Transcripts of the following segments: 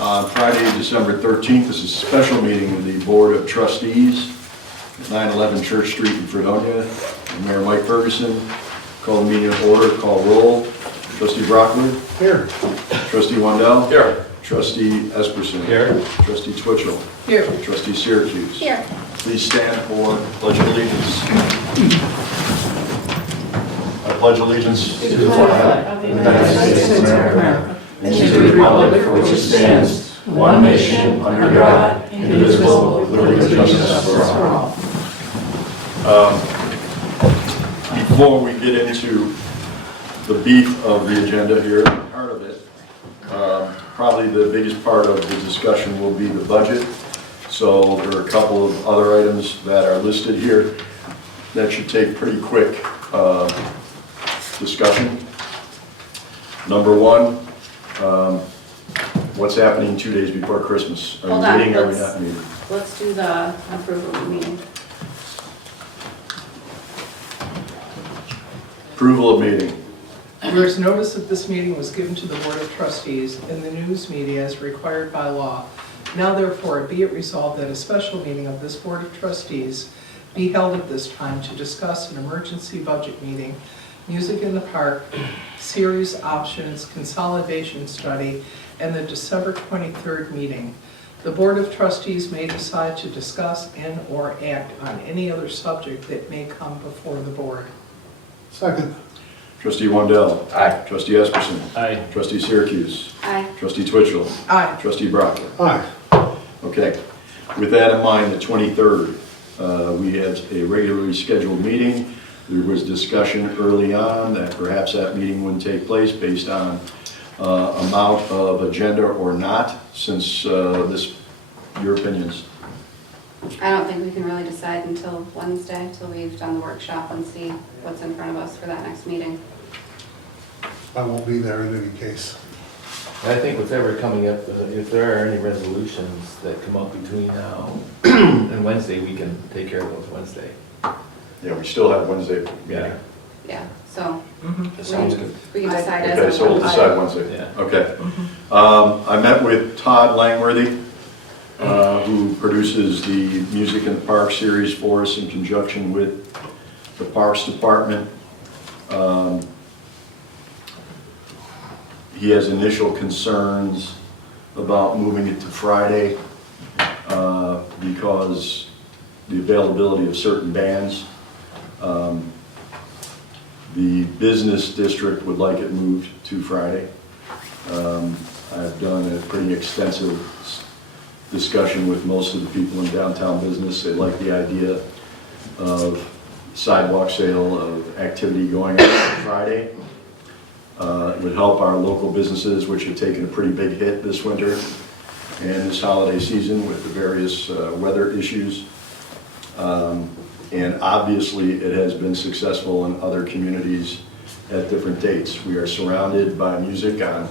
On Friday, December 13th, this is a special meeting of the Board of Trustees at 911 Church Street in Fredonia. Mayor Mike Ferguson, call the meeting to order, call roll. Trustee Brockman. Here. Trustee Wendell. Here. Trustee Esperson. Here. Trustee Twitchell. Here. Trustee Syracuse. Here. Please stand for Pledge of Allegiance. I pledge allegiance To the flag of the United States of America and to the republic for which it stands, one nation, under God, indivisible, with liberty and justice for all. Before we get into the beef of the agenda here, part of it, probably the biggest part of the discussion will be the budget. So there are a couple of other items that are listed here that should take pretty quick discussion. Number one, what's happening 2 days before Christmas? Are Hold we on, meeting or are we not meeting? Let's do the approval of the meeting. Approval of meeting. Whereas notice that this meeting was given to the Board of Trustees in the news media as required by law, now therefore be it resolved that a special meeting of this Board of Trustees be held at this time to discuss an emergency budget meeting, music in the park, series options, consolidation study, and the December 23rd meeting. The Board of Trustees may decide to discuss and/or act on any other subject that may come before the Board. Second. Trustee Wendell. Aye. Trustee Esperson. Aye. Trustee Syracuse. Aye. Trustee Twitchell. Aye. Trustee Brockman. Aye. Okay. With that in mind, the 23rd, we had a regularly scheduled meeting. There was discussion early on that perhaps that meeting wouldn't take place based on amount of agenda or not, since your opinions. I don't think we can really decide until Wednesday, till we've done the workshop and see what's in front of us for that next meeting. I won't be there in any case. I think whatever coming up, if there are any resolutions that come up between now and Wednesday, we can take care of those Wednesday. Yeah, we still have Wednesday meeting. Yeah, so That sounds good. we can decide as Okay, a so we'll decide Wednesday. Yeah. Okay. I met with Todd Langworthy, who produces the Music in the Park series for us in conjunction with the Parks Department. He has initial concerns about moving it to Friday because the availability of certain bands. The business district would like it moved to Friday. I've done a pretty extensive discussion with most of the people in downtown business. They like the idea of sidewalk sale, of activity going on Friday. It would help our local businesses, which have taken a pretty big hit this winter and this holiday season with the various weather issues. And obviously, it has been successful in other communities at different dates. We are surrounded by music on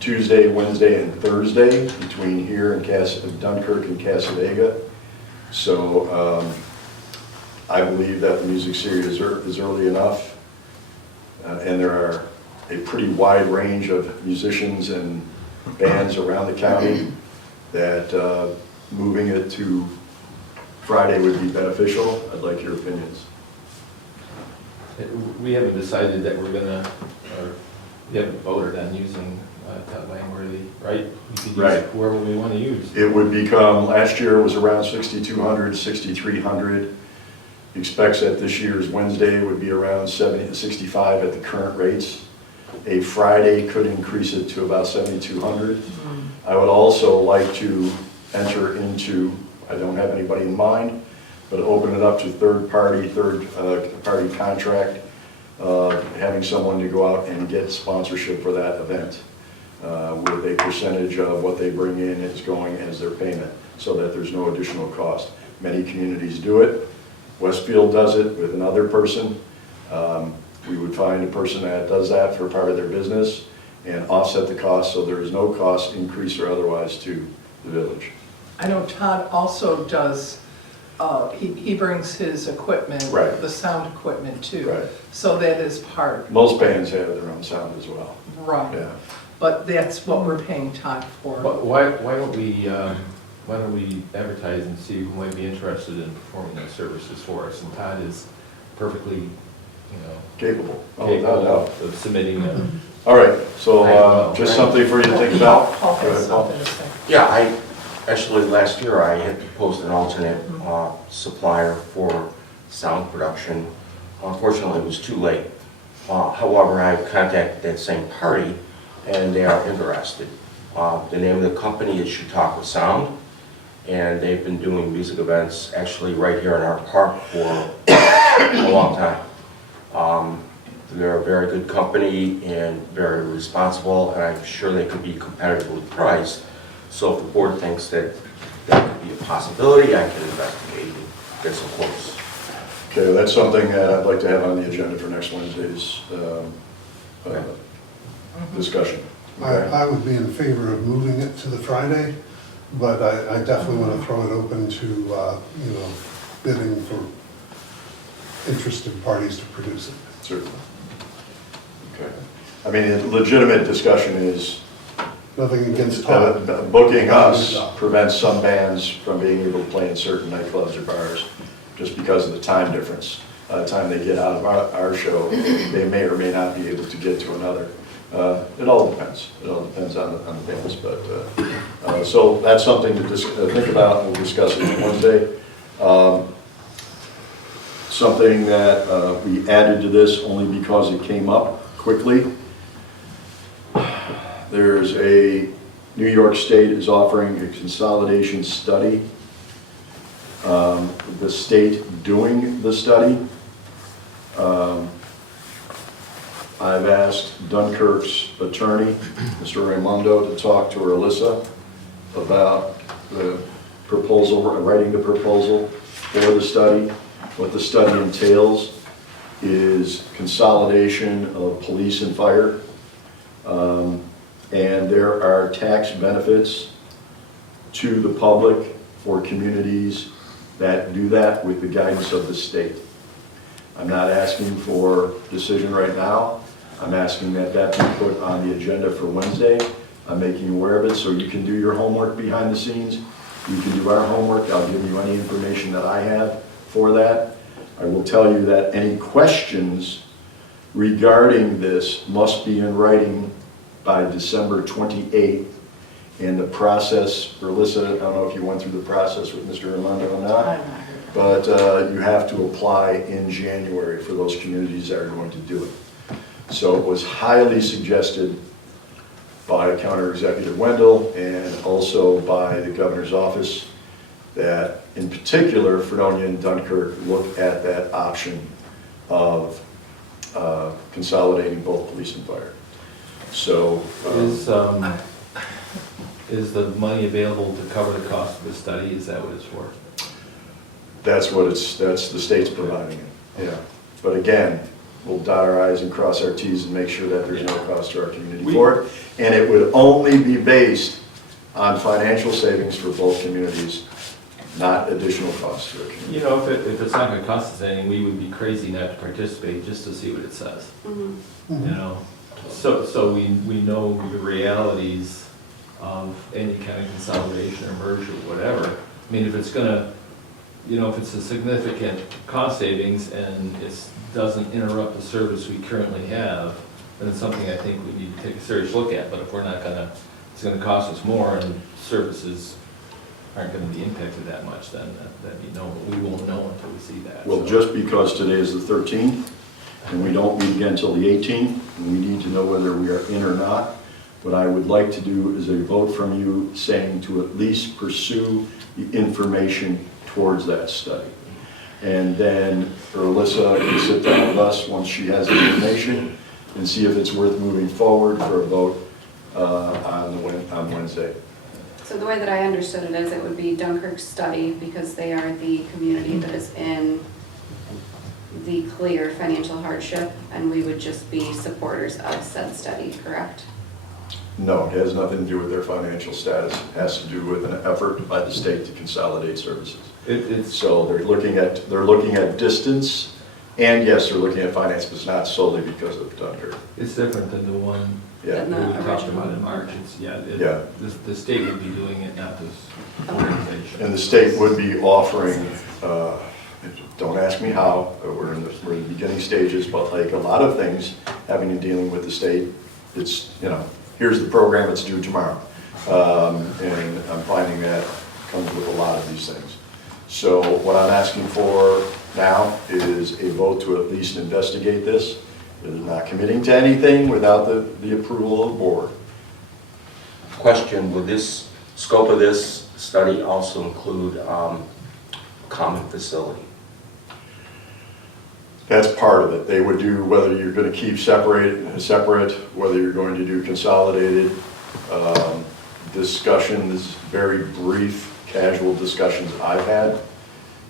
Tuesday, Wednesday, and Thursday between here and Dunkirk and Cassadaga. So I believe that the music series is early enough, and there are a pretty wide range of musicians and bands around the county that moving it to Friday would be beneficial. I'd like your opinions. We haven't decided that we're gonna, or we haven't voted on using Todd Langworthy, right? We could use Right. whoever we want to use. It would become, last year it was around 6,200, 6,300. Expects that this year's Wednesday would be around 70 to 65 at the current rates. A Friday could increase it to about 7,200. I would also like to enter into, I don't have anybody in mind, but open it up to third party contract, having someone to go out and get sponsorship for that event with a percentage of what they bring in is going as their payment, so that there's no additional cost. Many communities do it. Westfield does it with another person. We would find a person that does that for part of their business and offset the cost, so there is no cost increase or otherwise to the village. I know Todd also does, he brings his equipment, Right. the sound equipment too. Right. So that is part, Most bands have their own sound as well. right. Yeah. but that's what we're paying Todd for. Why don't we advertise and see who might be interested in performing those services for us? And Todd is perfectly, Capable. Oh, capable no doubt. of submitting them. All right, so Right. just something for you to think about. Paul Go has ahead, Paul. something to say. Yeah, actually, last year I had proposed an alternate supplier for sound production. Unfortunately, it was too late. However, I contacted that same party, and they are interested. The name of the company is Should Talk with Sound, and they've been doing music events actually right here in our park for a long time. They're a very good company and very responsible, and I'm sure they could be competitively priced. So if the board thinks that that could be a possibility, I can investigate and get some quotes. Okay, that's something that I'd like to have on the agenda for next Wednesday's discussion. Okay? I would be in favor of moving it to the Friday, but I definitely want to throw it open to, bidding for interested parties to produce it. Certainly. Okay. I mean, a legitimate discussion is Nothing against Todd. booking us prevents some bands from being able to play in certain nightclubs or bars just because of the time difference. By the time they get out of our show, they may or may not be able to get to another. It all depends. It all depends on the bands. But so that's something to think about, and we'll discuss it on Wednesday. Something that we added to this only because it came up quickly. There's a, New York State is offering a consolidation study. The state doing the study. I've asked Dunkirk's attorney, Mr. Raimondo, to talk to Alyssa about the proposal, writing the proposal for the study. What the study entails is consolidation of police and fire. And there are tax benefits to the public for communities that do that with the guidance of the state. I'm not asking for decision right now. I'm asking that that be put on the agenda for Wednesday. I'm making you aware of it so you can do your homework behind the scenes. You can do our homework. I'll give you any information that I have for that. I will tell you that any questions regarding this must be in writing by December 28th. And the process, Alyssa, I don't know if you went through the process with Mr. Armando or not, but you have to apply in January for those communities that are going to do it. So it was highly suggested by Counter Executive Wendell and also by the governor's office that in particular Fredonia and Dunkirk look at that option of consolidating both police and fire. So Is the money available to cover the cost of the study? Is that what it's for? that's the state's providing it, yeah. But again, we'll dot our i's and cross our t's and make sure that there's no cost to our community for it. And it would only be based on financial savings for both communities, not additional costs to our community. You know, if it's not gonna cost us anything, we would be crazy not to participate just to see what it says. You know, so we know the realities of any kind of consolidation or merger or whatever. I mean, if it's gonna, if it's a significant cost savings and it doesn't interrupt the service we currently have, then it's something I think we need to take a serious look at. But if we're not gonna, it's gonna cost us more and services aren't gonna be impacted that much, then that'd be no, but we won't know until we see that. Well, so. just because today is the 13th, and we don't meet again until the 18th, and we need to know whether we are in or not, what I would like to do is a vote from you saying to at least pursue the information towards that study. And then Alyssa can sit down with us once she has the information and see if it's worth moving forward for a vote on Wednesday. So the way that I understood it is it would be Dunkirk's study because they are the community that is in the clear financial hardship, and we would just be supporters of said study, correct? No, it has nothing to do with their financial status. It has to do with an effort by the state to consolidate services. It's So they're looking at distance And yes, they're looking at finance, but it's not solely because of Dunkirk. It's different than the one Yeah, Than that we the talked original. about in March. It's, yeah, Yeah. the state would be doing it, not this organization. and the state would be offering, don't ask me how, we're in the beginning stages, but like a lot of things having to dealing with the state, it's, you know, here's the program, it's due tomorrow. And I'm finding that comes with a lot of these things. So what I'm asking for now is a vote to at least investigate this. They're not committing to anything without the approval of the board. Question, would this, scope of this study also include common facility? That's part of it. They would do, whether you're going to keep separate, whether you're going to do consolidated discussions, very brief, casual discussions I've had,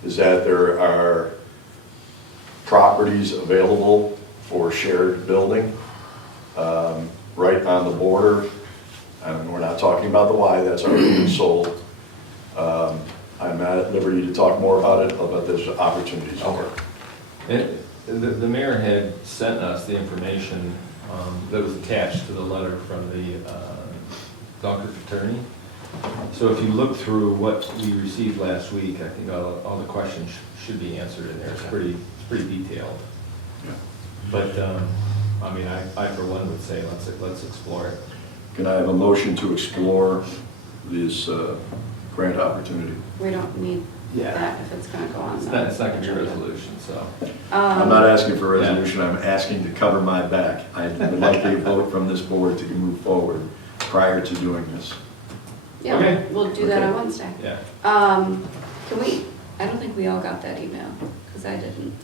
is that there are properties available for shared building right on the border. And we're not talking about the Y, that's already been sold. I'm not at liberty to talk more about it, but there's opportunities for it. And the mayor had sent us the information that was attached to the letter from the Dunkirk attorney. So if you look through what we received last week, I think all the questions should be answered in there. It's pretty detailed. Yeah. But, I mean, I for one would say, let's explore it. Can I have a motion to explore this grant opportunity? We don't need Yeah. that if it's gonna go on. It's the not gonna be a agenda. resolution, so. I'm not asking for a resolution, I'm asking to cover my back. I would like a vote from this board to move forward prior to doing this. Yeah, Okay. we'll do that Okay. on Wednesday. Yeah. Can we, I don't think we all got that email, because I didn't.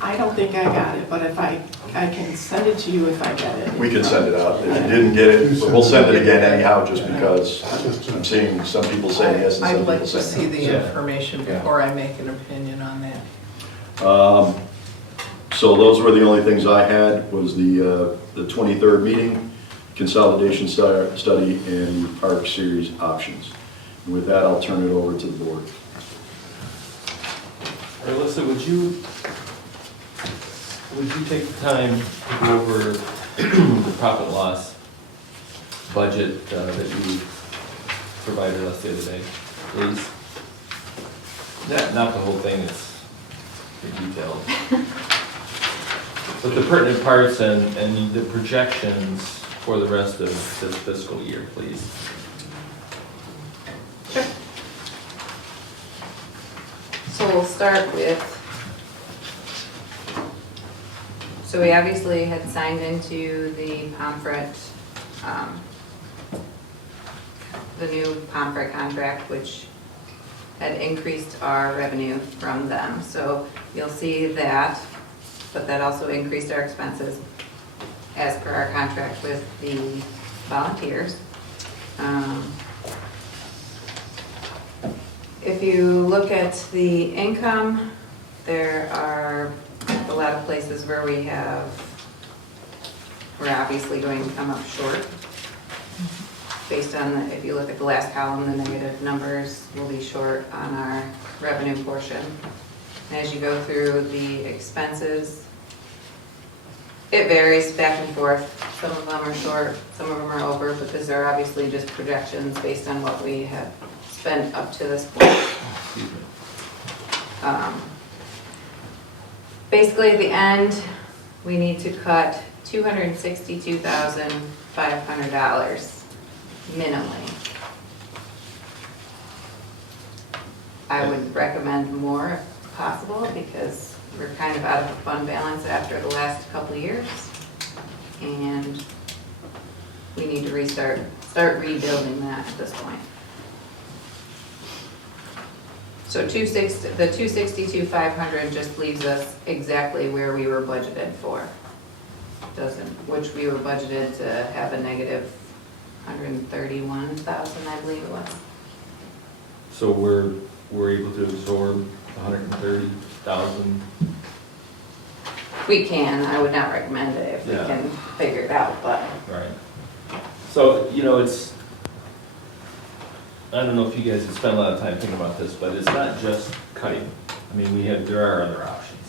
I don't think I got it, but if I can send it to you if I get it. We can send it out. If you didn't get it, but we'll send it again anyhow, just because I'm seeing some people saying yes and some I'd like people to see saying the no. Yeah. information Yeah. before I make an opinion on that. So those were the only things I had, was the 23rd meeting, consolidation study, and park series options. And with that, I'll turn it over to the board. Alyssa, would you take the time to go over the profit loss budget that you provided us the other day, please? Not the whole thing, it's detailed. But the pertinent parts and the projections for the rest of this fiscal year, please. Sure. So we'll start with, so we obviously had signed into the Pomfret, the new Pomfret contract, which had increased our revenue from them. So you'll see that, but that also increased our expenses as per our contract with the volunteers. If you look at the income, there are a lot of places where we're obviously going to come up short. Based on, if you look at the last column, the negative numbers will be short on our revenue portion. And as you go through the expenses, it varies back and forth. Some of them are short, some of them are over, because they're obviously just projections based on what we have spent up to this point. Basically, at the end, we need to cut $262,500 minimally. I would recommend more if possible, because we're kind of out of the fund balance after the last couple of years. And we need to start rebuilding that at this point. So the $262,500 just leaves us exactly where we were budgeted for. Which we were budgeted to have a negative 131,000, I believe it was. So we're able to absorb 130,000. We can, I would not recommend it if we Yeah. can figure it out, but Right. So, I don't know if you guys have spent a lot of time thinking about this, but it's not just cutting. I mean, there are other options.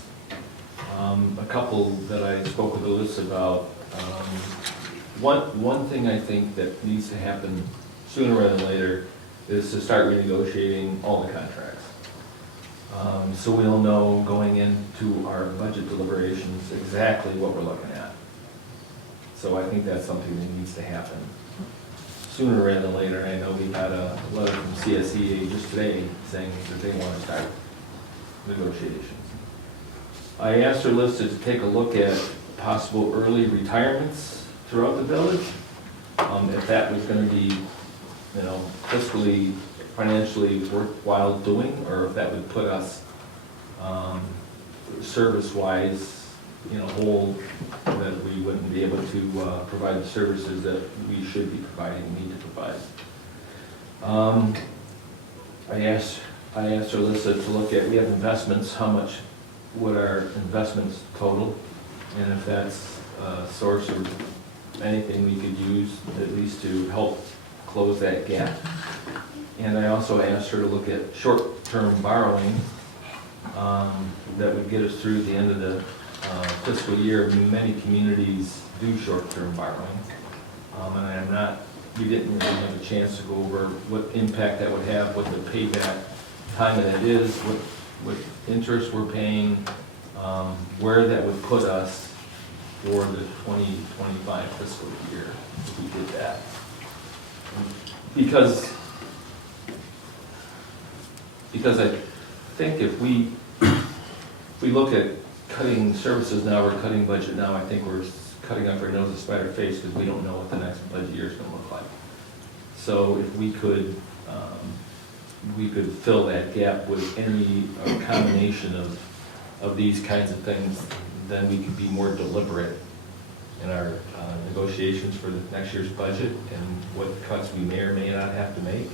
A couple that I spoke with Alyssa about, one thing I think that needs to happen sooner rather than later is to start renegotiating all the contracts. So we'll know going into our budget deliberations exactly what we're looking at. So I think that's something that needs to happen sooner rather than later. And I know we got a letter from CSEA just today saying that they want to start negotiations. I asked her Alyssa to take a look at possible early retirements throughout the village. If that was going to be, fiscally, financially worthwhile doing, or if that would put us service-wise, hold that we wouldn't be able to provide the services that we should be providing, need to provide. I asked her Alyssa to look at, we have investments, how much would our investments total, and if that's a source of anything we could use at least to help close that gap. And I also asked her to look at short-term borrowing that would get us through the end of the fiscal year. Many communities do short-term borrowing, and we didn't really have a chance to go over what impact that would have, what the payback time of that is, what interest we're paying, where that would put us for the 2025 fiscal year if we did that. Because I think if we look at cutting services now, we're cutting budget now, I think we're cutting up our nose to spite our face because we don't know what the next budget year is going to look like. So if we could fill that gap with any combination of these kinds of things, then we could be more deliberate in our negotiations for the next year's budget and what cuts we may or may not have to make.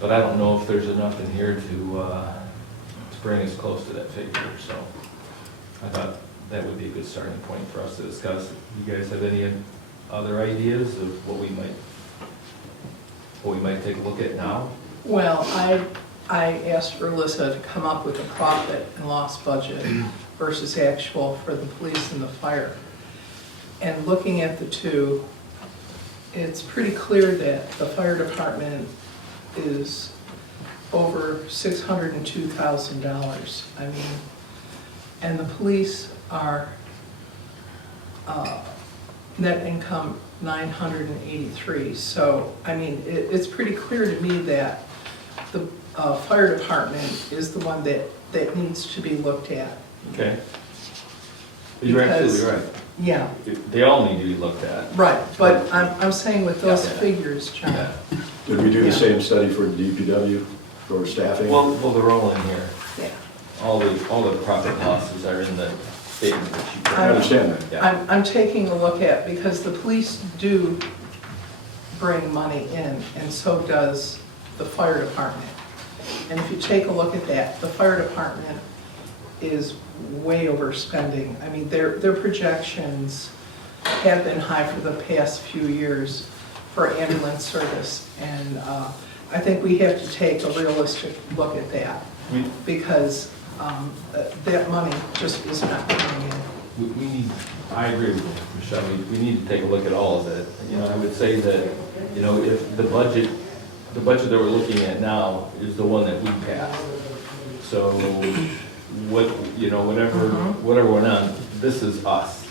But I don't know if there's enough in here to bring us close to that figure, so I thought that would be a good starting point for us to discuss. You guys have any other ideas of what we might take a look at now? Well, I asked for Alyssa to come up with a profit and loss budget versus actual for the police and the fire. And looking at the two, it's pretty clear that the fire department is over $602,000. I mean, and the police are net income $983. So, I mean, it's pretty clear to me that the fire department is the one that needs to be looked at. Okay. You're absolutely right. Yeah, They all need to be looked at. right, but I'm saying with those Yeah. figures, John. Yeah. Did we do the Yeah. same study for DPW, for staffing? Well, they're all in here. Yeah. All the profit and losses are in the statement that you. I understand that. Yeah. I'm taking a look at, because the police do bring money in, and so does the fire department. And if you take a look at that, the fire department is way overspending. I mean, their projections have been high for the past few years for ambulance service. And I think we have to take a realistic look at that, because that money just is not coming in. We need, I agree with you, Michelle, we need to take a look at all of it. I would say that, if the budget that we're looking at now is the one that we passed. So, whatever went on, this is us.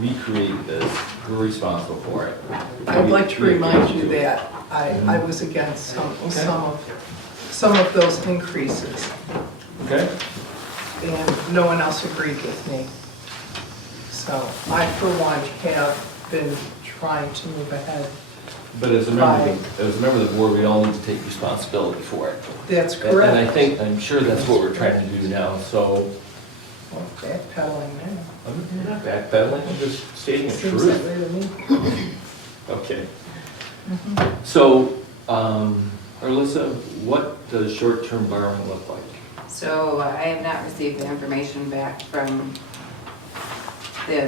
We created this, we're responsible for it. I would like to remind you that I was against some of those increases, Okay? and no one else agreed with me. So I, for one, have been trying to move ahead. But as a member of the board, we all need to take responsibility for it. That's And correct. I'm sure that's what we're trying to do now, so Well, backpedaling now. I'm not backpedaling, I'm just stating the Seems that truth. way to me. Okay. So, Alyssa, what does short-term borrowing look like? So I have not received the information back from the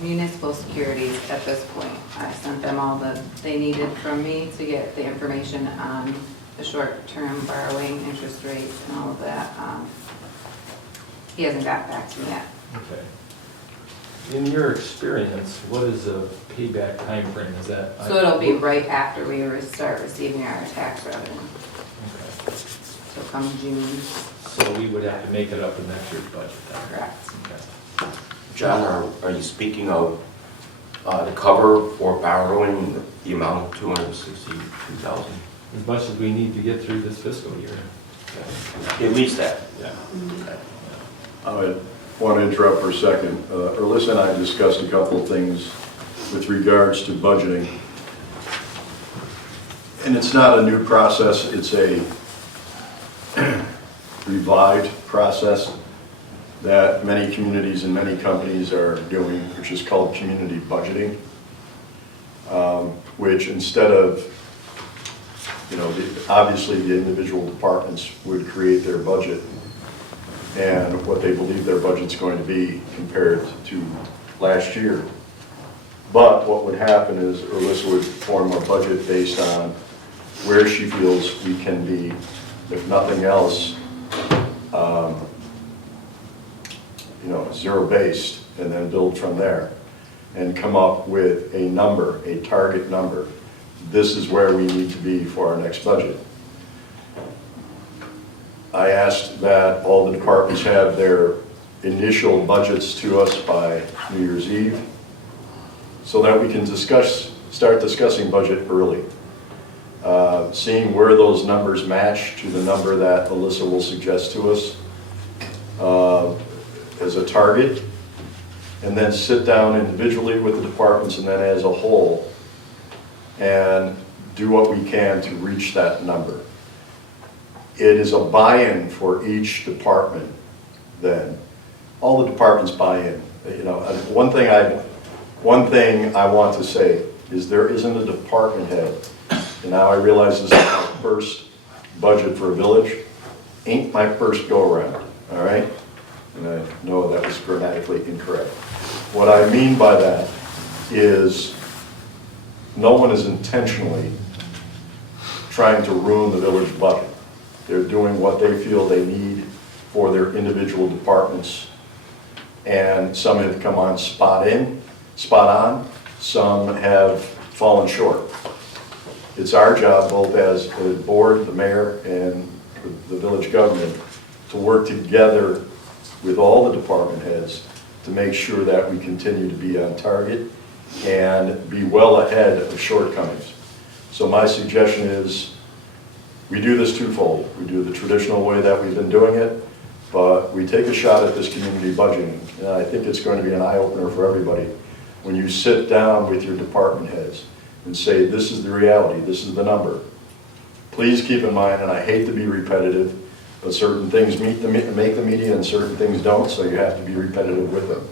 municipal securities at this point. I sent them all that they needed from me to get the information on the short-term borrowing, interest rates, and all of that. He hasn't got back to me yet. Okay. In your experience, what is a payback time frame? Is that? So it'll be right after we start receiving our tax revenue. Okay. So come June, So we would have to make it up in next year's budget then? correct. Okay. John, are you speaking of the cover for borrowing the amount of $262,000? As much as we need to get through this fiscal year. At least that. Yeah. Okay. I want to interrupt for a second. Alyssa and I discussed a couple of things with regards to budgeting. And it's not a new process, it's a revived process that many communities and many companies are doing, which is called community budgeting, which instead of, obviously the individual departments would create their budget and what they believe their budget's going to be compared to last year. But what would happen is Alyssa would form a budget based on where she feels we can be, if nothing else, zero-based, and then build from there and come up with a number, a target number. This is where we need to be for our next budget. I asked that all the departments have their initial budgets to us by New Year's Eve so that we can start discussing budget early. Seeing where those numbers match to the number that Alyssa will suggest to us as a target, and then sit down individually with the departments and then as a whole and do what we can to reach that number. It is a buy-in for each department then. All the departments buy in. One thing I want to say is there isn't a department head, and now I realize this is my first budget for a village, ain't my first go-around, all right? And I know that was grammatically incorrect. What I mean by that is no one is intentionally trying to ruin the village budget. They're doing what they feel they need for their individual departments. And some have come on spot on, some have fallen short. It's our job, both as the board, the mayor, and the village government, to work together with all the department heads to make sure that we continue to be on target and be well ahead of shortcomings. So my suggestion is we do this twofold. We do the traditional way that we've been doing it, but we take a shot at this community budgeting. And I think it's going to be an eye-opener for everybody when you sit down with your department heads and say, this is the reality, this is the number. Please keep in mind, and I hate to be repetitive, but certain things make the media and certain things don't, so you have to be repetitive with them.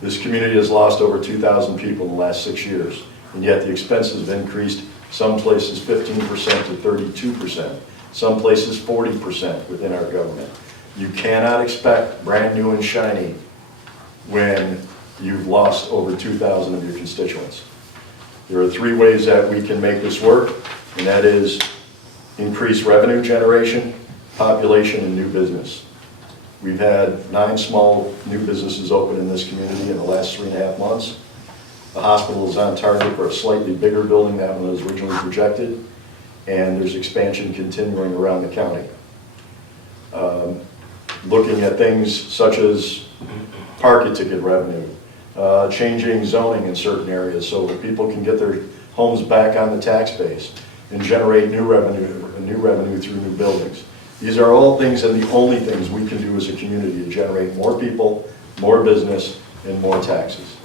This community has lost over 2,000 people in the last 6 years, and yet the expenses have increased, some places 15% to 32%, some places 40% within our government. You cannot expect brand new and shiny when you've lost over 2,000 of your constituents. There are 3 ways that we can make this work, and that is increase revenue generation, population, and new business. We've had 9 small new businesses open in this community in the last 3.5 months. The hospital is on target for a slightly bigger building than was originally projected, and there's expansion continuing around the county. Looking at things such as parking ticket revenue, changing zoning in certain areas so that people can get their homes back on the tax base and generate new revenue through new buildings. These are all things and the only things we can do as a community to generate more people, more business, and more taxes.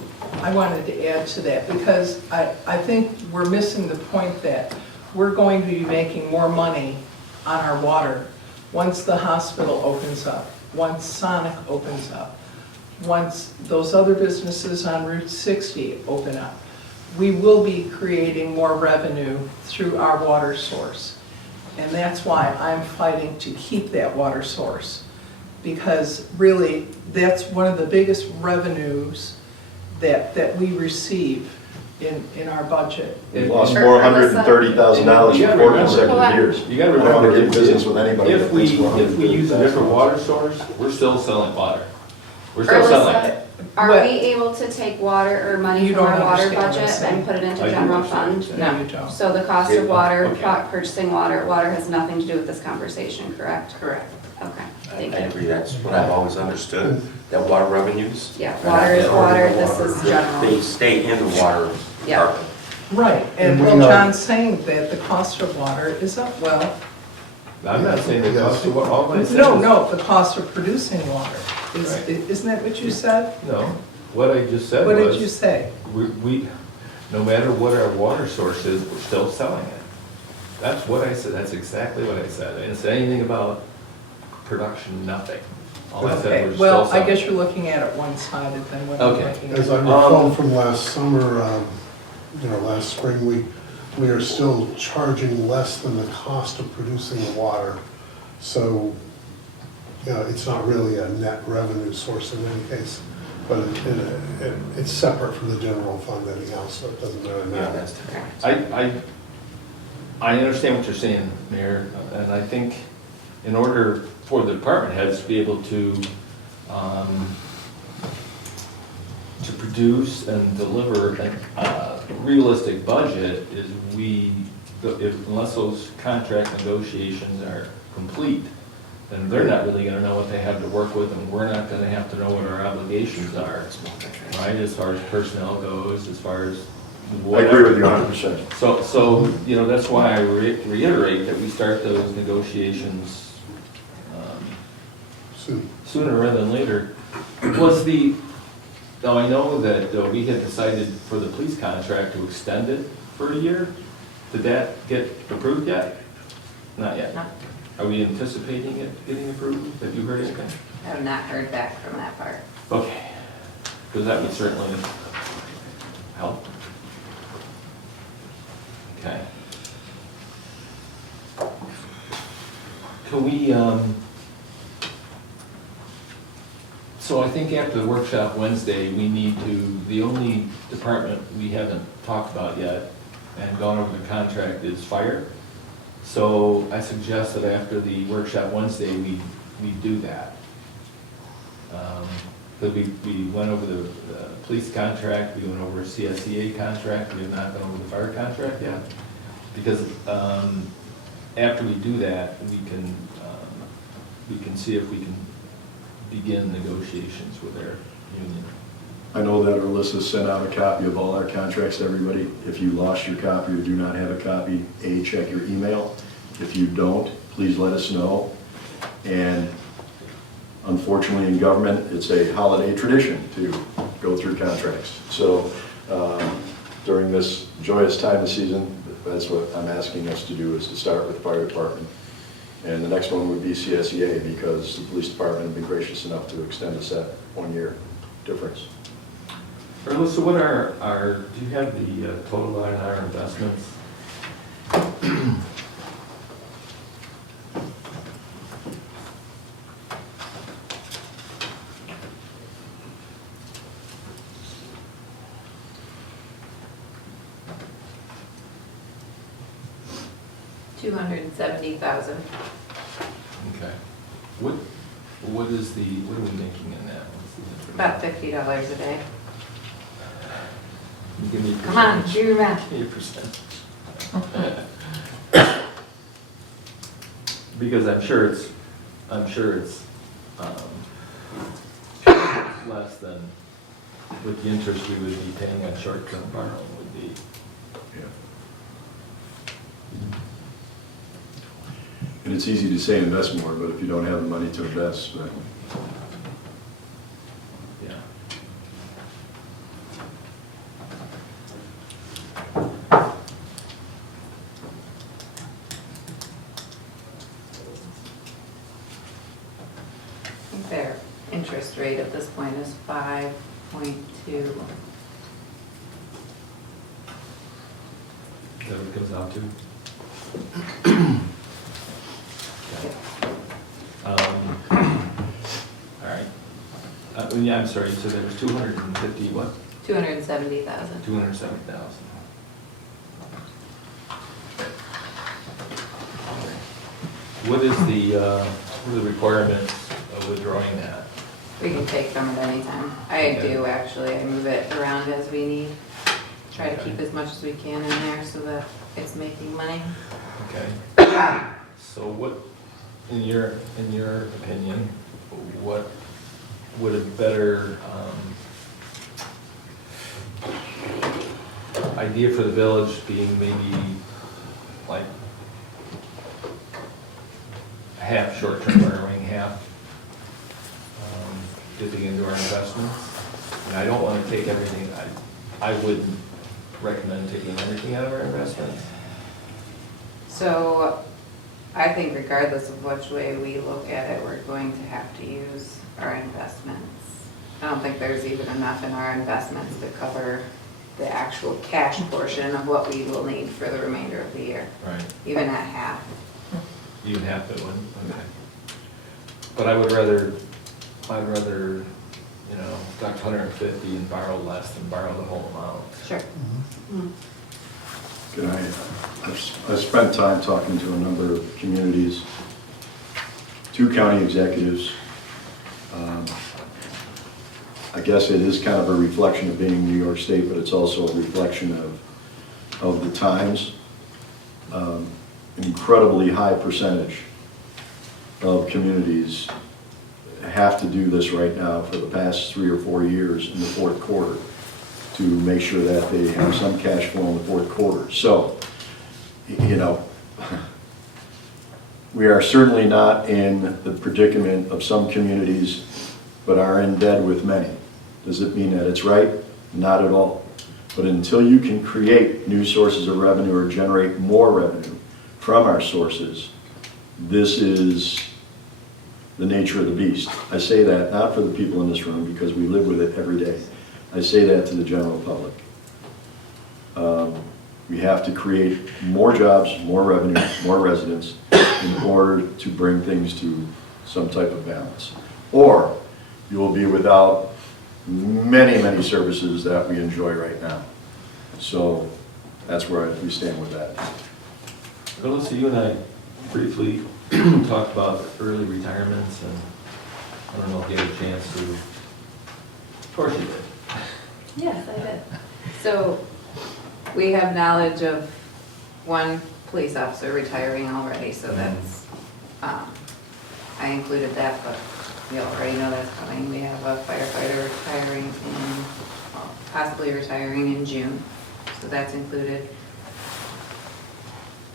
I wanted to add to that because I think we're missing the point that we're going to be making more money on our water once the hospital opens up, once Sonic opens up, once those other businesses on Route 60 open up. We will be creating more revenue through our water source. And that's why I'm fighting to keep that water source. Because really, that's one of the biggest revenues that we receive in our budget. We lost And- $430,000 Yeah, for 4 remember- consecutive years. You gotta I don't wanna remember, do business with anybody that if we thinks use a different $430,000. water source, we're still selling water. We're still selling Urlissa, it. are But- we able to take water or money You from don't our water understand what I'm budget saying. and put it into I do general understand. fund? No, you don't. So the cost Yeah, of water, okay. purchasing water has nothing to do with this conversation, correct? Correct. Okay, I thank you. agree, that's what I've always understood, that water revenues. Yeah, are not water is that water, the this is They general. stay in the water Yeah. department. Right, and And we well, are- John's saying that the cost of water is up, well, I'm not saying the cost of water, all I said no, is- no, the cost of producing water. Right. Isn't that what you said? No, what I just said What was. did you say? We, no matter what our water source is, we're still selling it. That's what I said, that's exactly what I said. I didn't say anything about production, nothing. All I said Okay, was still well, I selling. guess you're looking at it one-sided than what I'm Okay. looking at. As I recall from last summer, last spring, we are still charging less than the cost of producing the water. So, it's not really a net revenue source in any case, but it's separate from the general fund anyhow, so it doesn't really Yeah, matter. that's correct. I understand what you're saying, Mayor, and I think in order for the department heads to be able to produce and deliver a realistic budget is unless those contract negotiations are complete, then they're not really gonna know what they have to work with, and we're not gonna have to know what our obligations are, right? As far as personnel goes, as far as I whatever. agree with you 100%. So, that's why I reiterate that we start those negotiations Soon. sooner rather than later. Now, I know that we had decided for the police contract to extend it for a year. Did that get approved yet? Not yet. No. Are we anticipating it getting approved? Have you heard anything? I have not heard back from that part. Okay, because that would certainly help. Okay. Can we, so I think after the workshop Wednesday, we need to, the only department we haven't talked about yet and gone over the contract is fire. So I suggest that after the workshop Wednesday, we do that. Because we went over the police contract, we went over a CSEA contract, we have not gone over the fire contract yet. Because after we do that, we can see if we can begin negotiations with their union. I know that Alyssa sent out a copy of all our contracts to everybody. If you lost your copy or do not have a copy, check your email. If you don't, please let us know. And unfortunately, in government, it's a holiday tradition to go through contracts. So during this joyous time of season, that's what I'm asking us to do, is to start with the fire department. And the next one would be CSEA, because the police department have been gracious enough to extend us that 1 year difference. Alyssa, what are, do you have the total on our investments? $270,000. Okay. What are we making in that? What's the interest? About $50 a day. Give me a Come on, percentage. do your math. Give me a percent. Because I'm sure it's less than what the interest we would be paying on short-term borrowing would be. And it's easy to say invest more, but if you don't have the money to invest, but Yeah. I think their interest rate at this point is 5.2. Is that what it comes out to? All right. Yeah, I'm sorry, so there was 250 what? 270,000. 270,000. What are the requirements of withdrawing that? We can take from it anytime. I Okay. do, actually. I move it around as we need. Try to keep as much as we can in there so that it's making money. Okay. So what, in your opinion, what would a better idea for the village being maybe like half short-term borrowing, half dipping into our investments? And I don't want to take everything, I wouldn't recommend taking everything out of our investments. So I think regardless of which way we look at it, we're going to have to use our investments. I don't think there's even enough in our investments to cover the actual cash portion of what we will need for the remainder of the year, Right. even at half. You have to, okay. But I would rather, you know, deduct 150 and borrow less than borrow the whole amount. Sure. Can I've spent time talking to a number of communities, 2 county executives. I guess it is kind of a reflection of being New York State, but it's also a reflection of the times. An incredibly high percentage of communities have to do this right now for the past 3 or 4 years in the fourth quarter to make sure that they have some cash flow in the fourth quarter. So, you know, we are certainly not in the predicament of some communities, but are in bed with many. Does it mean that it's right? Not at all. But until you can create new sources of revenue or generate more revenue from our sources, this is the nature of the beast. I say that not for the people in this room because we live with it every day. I say that to the general public. We have to create more jobs, more revenue, more residents in order to bring things to some type of balance. Or you will be without many, many services that we enjoy right now. So that's where we stand with that. Alyssa, you and I briefly talked about early retirements, and I don't know if you had a chance to, of course you did. Yes, I did. So we have knowledge of one police officer retiring already, so that's, I included that, but we already know that's coming. We have a firefighter retiring possibly retiring in June, so that's included.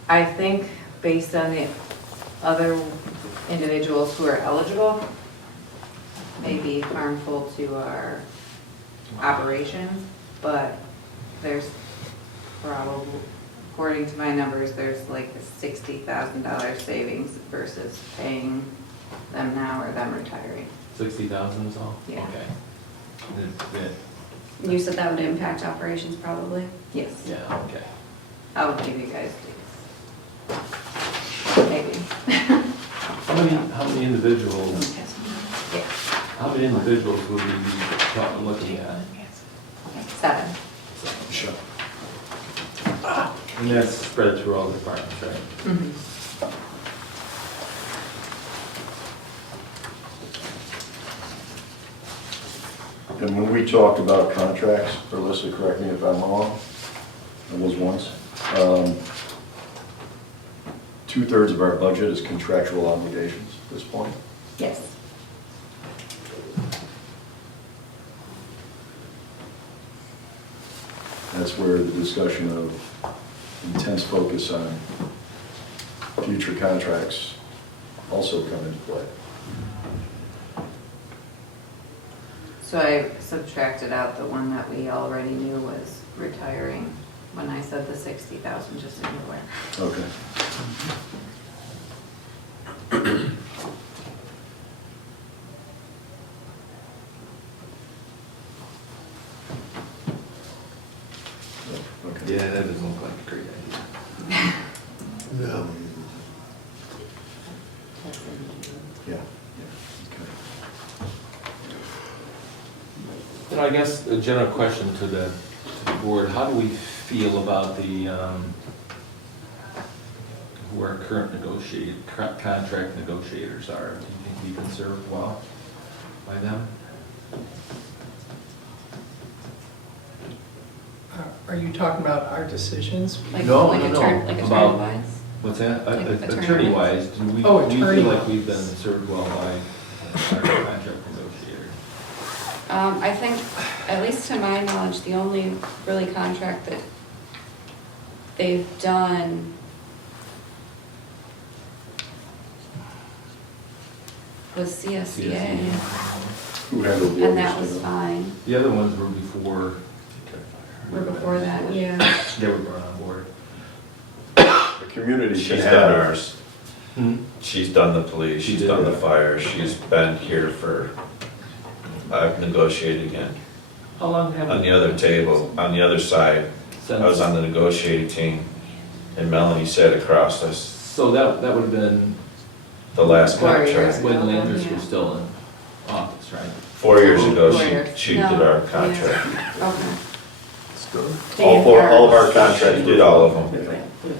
I think based on the other individuals who are eligible, may be harmful to our operations, but there's probably, according to my numbers, there's like a $60,000 savings versus paying them now or them retiring. 60,000 is all? Yeah. Okay. You said that would impact operations probably? Yes. Yeah, okay. I'll give you guys these. Maybe. How many individuals, Yeah. how many individuals would we be looking at? 7. Sure. And that's spread through all the departments, right? Mhm. And when we talked about contracts, Alyssa, correct me if I'm wrong, I was once, 2/3 of our budget is contractual obligations at this point. Yes. That's where the discussion of intense focus on future contracts also come into play. So I subtracted out the one that we already knew was retiring when I said the 60,000, just so you're aware. Okay. Okay. Yeah, that doesn't look like a great idea. No. Yeah, yeah, okay. And I guess a general question to the board, how do we feel about the, who our current contract negotiators are? Do you think we can serve well by them? Are you talking about our decisions? Like, No, like no, no, attorney, like about- attorney-wise? What's that? Like attorney-wise? Attorney-wise, do we Oh, feel like attorney-wise. we've been served well by our contract negotiator? I think, at least to my knowledge, the only really contract that they've done was CSEA, Who handled the and that others, was you know? fine. The other ones were before. Or before that, yeah. They were brought on board. The community can She's have. done ours. Hmm? She's done the police, She she's did, done the yeah. fire, she's been here for, I've negotiated again. How long have we? On the other table, on the other side, I was on the negotiating team, and Melanie sat across us So that would have been the last 4 years contract. ago. when Landers Yeah. was still in office, right? 4 years ago, 4 years. she did our No, contract. yeah. Okay. All of our contracts. She did all of them. Yeah.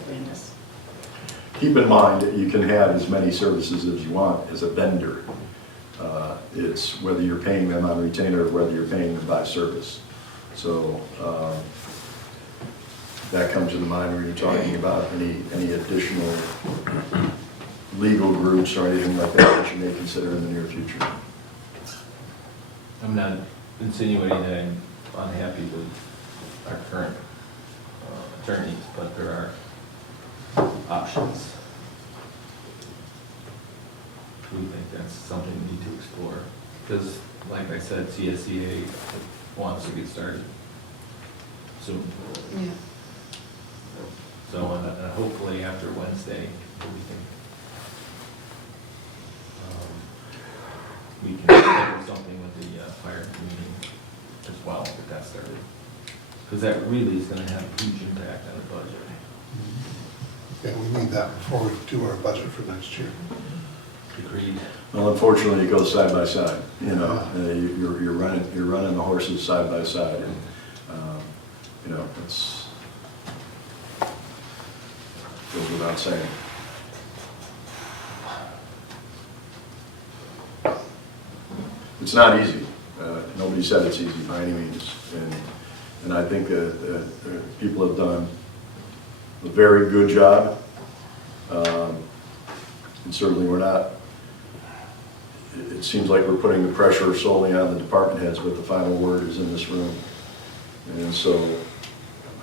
Keep in mind that you can have as many services as you want as a vendor. It's whether you're paying them on retainer or whether you're paying them by service. So that comes to the mind when you're talking about any additional legal groups or anything like that that you may consider in the near future. I'm not insinuating that I'm unhappy with our current attorneys, but there are options. We think that's something we need to explore, because like I said, CSEA wants to get started soon. Yeah. So, and hopefully after Wednesday, we can schedule something with the fire meeting as well, get that started. Because that really is gonna have a huge impact on the budget. Yeah, we need that before we do our budget for next year. Agreed. Well, unfortunately, it goes side by side, you know, you're running the horses side by side, and, you know, it's, goes without saying. It's not easy, nobody said it's easy by any means, and I think that people have done a very good job, and certainly we're not, it seems like we're putting the pressure solely on the department heads, but the final word is in this room. And so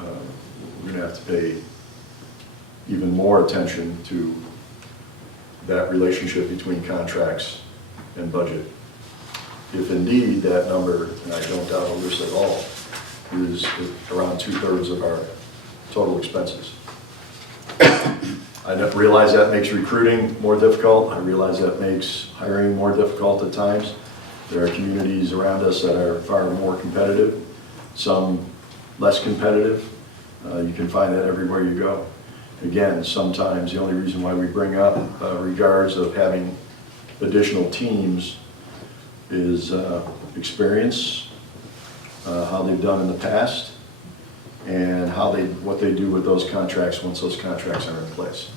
we're going to have to pay even more attention to that relationship between contracts and budget. If indeed that number, and I don't doubt this at all, is around 2/3 of our total expenses. I realize that makes recruiting more difficult. I realize that makes hiring more difficult at times. There are communities around us that are far more competitive, some less competitive. You can find that everywhere you go. Again, sometimes the only reason why we bring up regards of having additional teams is experience, how they've done in the past, and what they do with those contracts once those contracts are in place.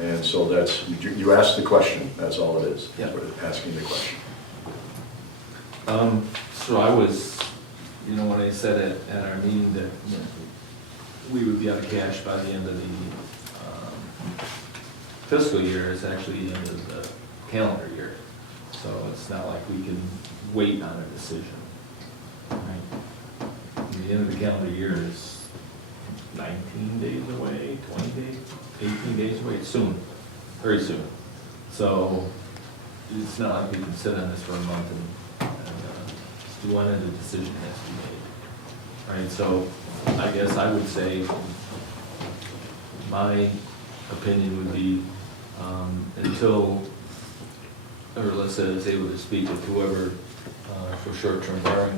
And so that's, you asked the question, that's all it is, Yeah. asking the question. So I was, when I said at our meeting that, we would be out of cash by the end of the fiscal year, it's actually the end of the calendar year. So it's not like we can wait on a decision, right? The end of the calendar year is 19 days away, 20 days, 18 days away, it's soon, very soon. So it's not like we can sit on this for a month and do one, and the decision has to be made, right? So I guess I would say, my opinion would be, until Alyssa is able to speak with whoever for short-term borrowing,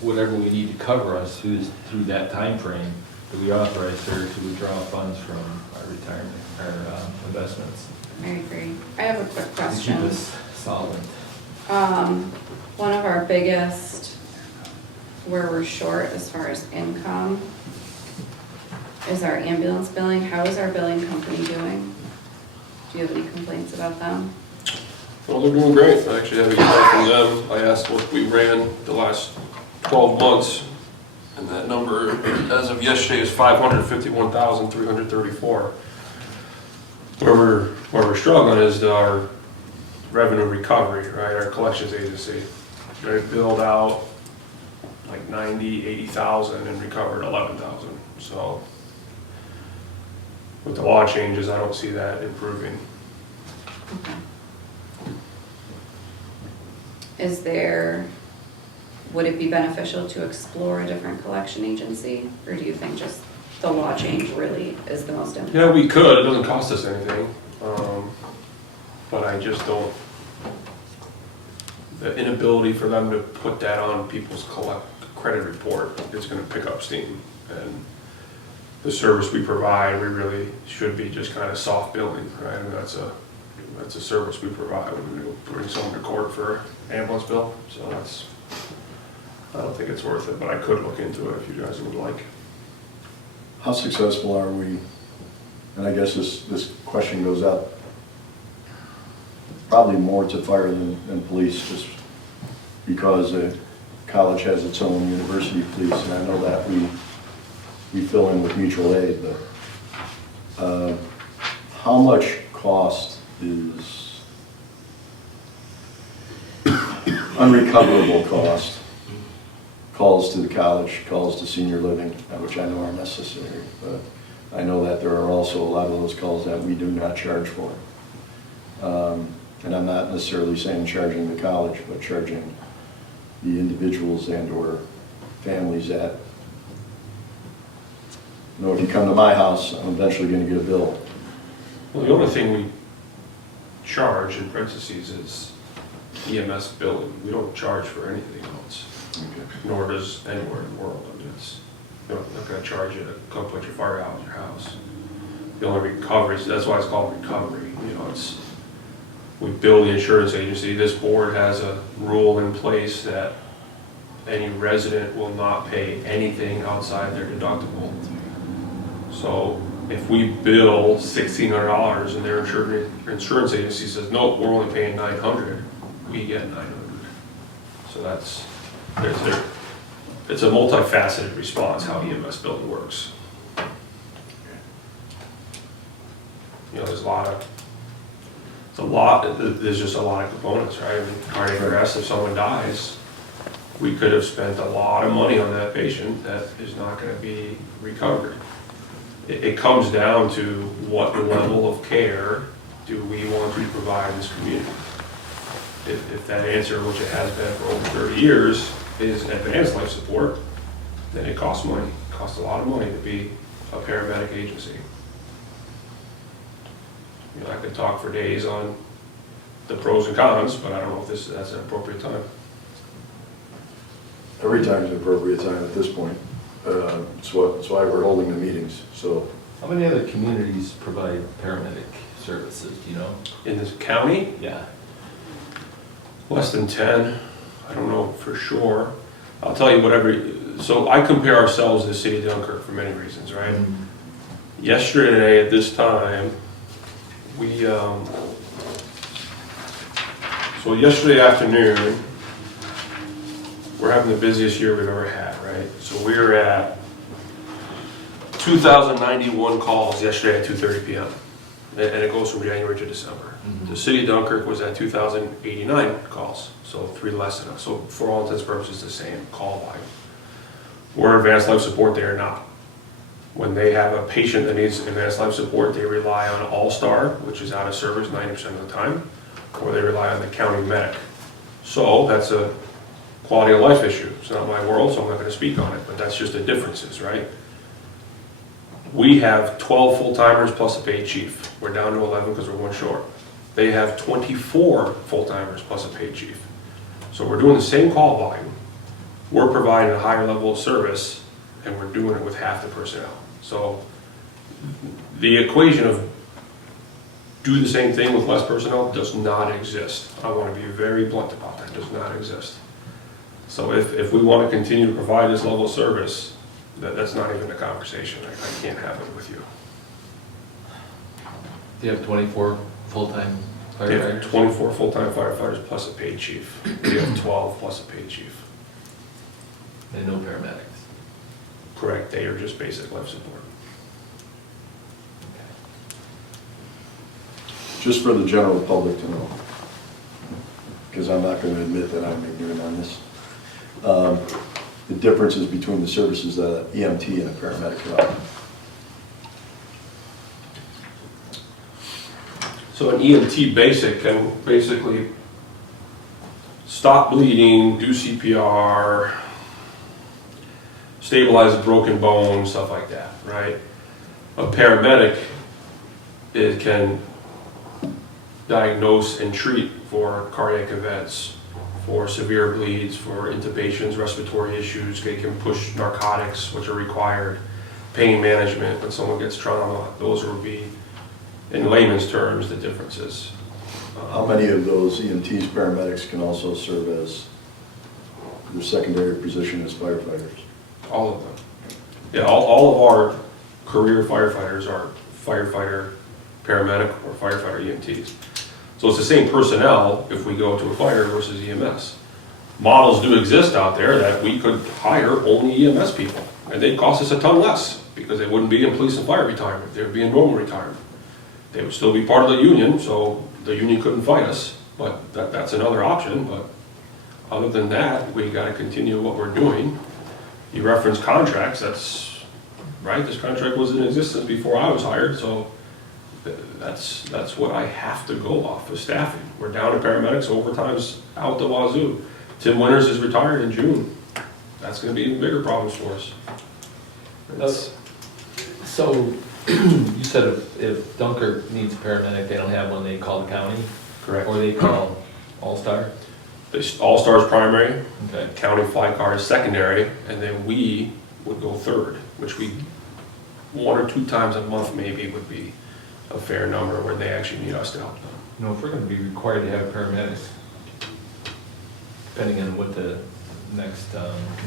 whatever we need to cover us through that time frame, that we authorize her to withdraw funds from our retirement, our investments. I agree. I have a quick To keep question. us solvent. One of our biggest where we're short as far as income is our ambulance billing. How is our billing company doing? Do you have any complaints about them? Well, they're doing great. I actually have a email from them. I asked what we ran the last 12 months, and that number, as of yesterday, is $551,334. Where we're struggling is our revenue recovery, right? Our collections agency. They billed out like 90, 80,000 and recovered 11,000. So with the law changes, I don't see that improving. Okay. Would it be beneficial to explore a different collection agency? Or do you think just the law change really is the most important? Yeah, we could. It doesn't cost us anything. But I just don't, the inability for them to put that on people's credit report is going to pick up steam. And the service we provide, we really should be just kind of soft billing, right? And that's a service we provide when we bring someone to court for an ambulance bill. So I don't think it's worth it, but I could look into it if you guys would like. How successful are we? And I guess this question goes out probably more to fire than police, just because college has its own university police, and I know that we fill in with mutual aid, but how much cost is unrecoverable cost? Calls to the college, calls to senior living, which I know are necessary, but I know that there are also a lot of those calls that we do not charge for. And I'm not necessarily saying charging the college, but charging the individuals and or families that, you know, if you come to my house, I'm eventually going to get a bill. Well, the only thing we charge in parentheses is EMS billing. We don't charge for anything else, nor does anywhere in the world. I mean, you're not going to charge you to come put your fire out in your house. The only recovery, that's why it's called recovery. You know, we bill the insurance agency. This board has a rule in place that any resident will not pay anything outside their deductible. So if we bill $1,600 and their insurance agency says, nope, we're only paying $900, we get $900. So it's a multifaceted response how EMS billing works. You know, there's just a lot of components, right? I mean, cardiac arrest, if someone dies, we could have spent a lot of money on that patient that is not going to be recovered. It comes down to what level of care do we want to provide in this community. If that answer, which it has been for over 30 years, is advanced life support, then it costs money. It costs a lot of money to be a paramedic agency. You know, I could talk for days on the pros and cons, but I don't know if that's an appropriate time. Every time is an appropriate time at this point. That's why we're holding the meetings, so. How many other communities provide paramedic services, do you know? In this county, Yeah. less than 10. I don't know for sure. I'll tell you so I compare ourselves to the city of Dunkirk for many reasons, right? Mm-hmm. Yesterday at this time, so yesterday afternoon, we're having the busiest year we've ever had, right? So we were at 2,091 calls yesterday at 2:30 p.m. And it goes from January to December. Mhm. The city of Dunkirk was at 2,089 calls, so 3 less than us. So for all intents and purposes, the same call volume. We're advanced life support, they are not. When they have a patient that needs advanced life support, they rely on All-Star, which is out of service 90% of the time, or they rely on the county medic. So that's a quality of life issue. It's not my world, so I'm not going to speak on it, but that's just the differences, right? We have 12 full-timers plus a paid chief. We're down to 11 because we're one short. They have 24 full-timers plus a paid chief. So we're doing the same call volume. We're providing a higher level of service, and we're doing it with half the personnel. So the equation of do the same thing with less personnel does not exist. I want to be very blunt about that. It does not exist. So if we want to continue to provide this level of service, that's not even a conversation. I can't have it with you. Do you have 24 full-time We have firefighters? 24 full-time firefighters plus a paid chief. We have 12 plus a paid chief. And no paramedics? Correct, they are just basic life support. Just for the general public to know, because I'm not going to admit that I'm ignorant on this. The differences between the services that an EMT and a paramedic provide. So an EMT basic can basically stop bleeding, do CPR, stabilize a broken bone, stuff like that, right? A paramedic, it can diagnose and treat for cardiac events, for severe bleeds, for intubations, respiratory issues. They can push narcotics, which are required, pain management when someone gets trauma. Those would be, in layman's terms, the differences. How many of those EMTs, paramedics can also serve as their secondary position as firefighters? All of them. Yeah, all of our career firefighters are firefighter, paramedic, or firefighter EMTs. So it's the same personnel if we go to a fire versus EMS. Models do exist out there that we could hire only EMS people, and they'd cost us a ton less because they wouldn't be in police and fire retirement. They would be in normal retirement. They would still be part of the union, so the union couldn't fight us, but that's another option. But other than that, we got to continue what we're doing. You reference contracts, that's right, this contract was in existence before I was hired, so that's what I have to go off of staffing. We're down to paramedics, overtime's out the wazoo. Tim Winters is retired in June. That's gonna be even bigger problems for us. So, you said if Dunkirk needs a paramedic, they don't have one, they call the county? Correct. Or they call All-Star? All-Star's primary, Okay. county fly car is secondary, and then we would go third, which we, 1 or 2 times a month maybe would be a fair number where they actually need us to help them. You know, if we're gonna be required to have paramedics, depending on what the next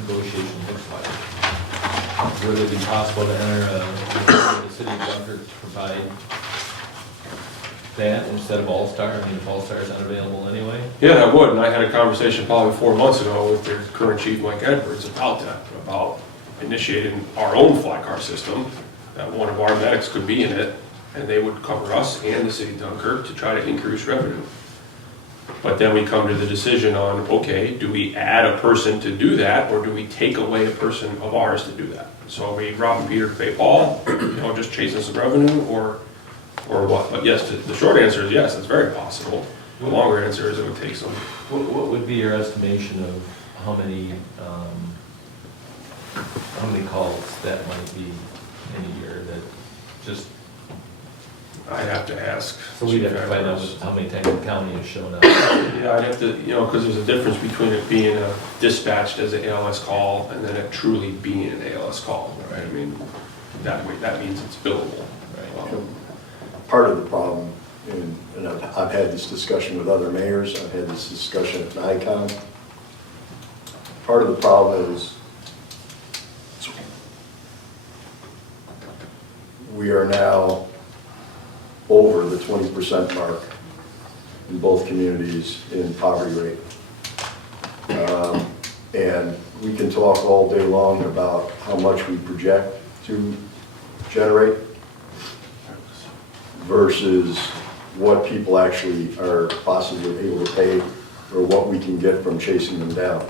negotiation looks like, would it be possible to enter the city of Dunkirk to provide that instead of All-Star? I mean, if All-Star is unavailable anyway? Yeah, that would, and I had a conversation probably 4 months ago with their current chief, Mike Edwards, about that, about initiating our own fly car system, that one of our medics could be in it, and they would cover us and the city of Dunkirk to try to increase revenue. But then we come to the decision on, okay, do we add a person to do that, or do we take away a person of ours to do that? So are we robbing Peter to pay Paul, just chasing some revenue, or what? But yes, the short answer is yes, it's very possible. The longer answer is it would take some. What would be your estimation of how many calls that might be in a year that just... I'd have to ask. So we'd have to find out how many times the county has shown up. Yeah, I'd have to, because there's a difference between it being dispatched as an ALS call and then it truly being an ALS call, right? I mean, that means it's billable. Right. Part of the problem, and I've had this discussion with other mayors, I've had this discussion at NICOM. Part of the problem is we are now over the 20% mark in both communities in poverty rate. And we can talk all day long about how much we project to generate versus what people actually are possibly able to pay or what we can get from chasing them down.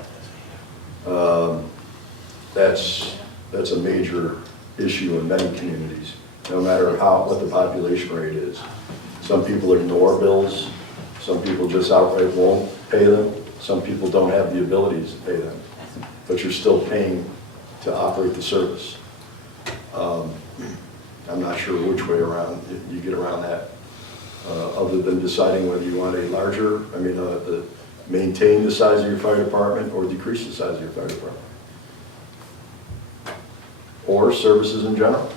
That's a major issue in many communities, no matter what the population rate is. Some people ignore bills, some people just outright won't pay them, some people don't have the abilities to pay them, but you're still paying to operate the service. I'm not sure which way around you get around that, other than deciding whether you want maintain the size of your fire department or decrease the size of your fire department. Or services in general.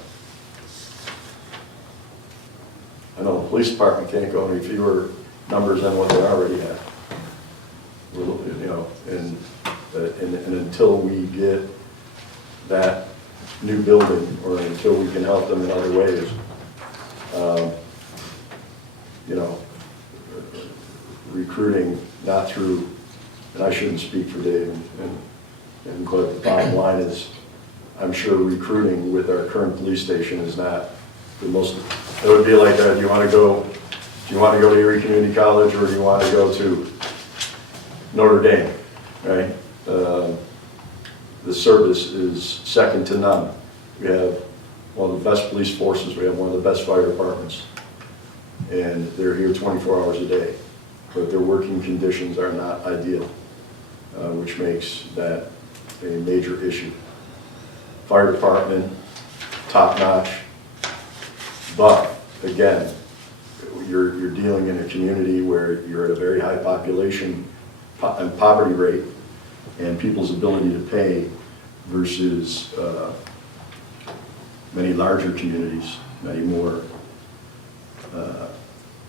I know the police department can't go any fewer numbers than what they already have. And And until we get that new building, or until we can help them in other ways, you know, recruiting, not through, and I shouldn't speak for Dave, but the bottom line is, I'm sure recruiting with our current police station is not the most, it would be like, do you want to go to Erie Community College, or do you want to go to Notre Dame, right? The service is second to none. We have one of the best police forces, we have one of the best fire departments, and they're here 24 hours a day, but their working conditions are not ideal, which makes that a major issue. Fire department, top-notch, but again, you're dealing in a community where you're at a very high population and poverty rate, and people's ability to pay versus many larger communities, many more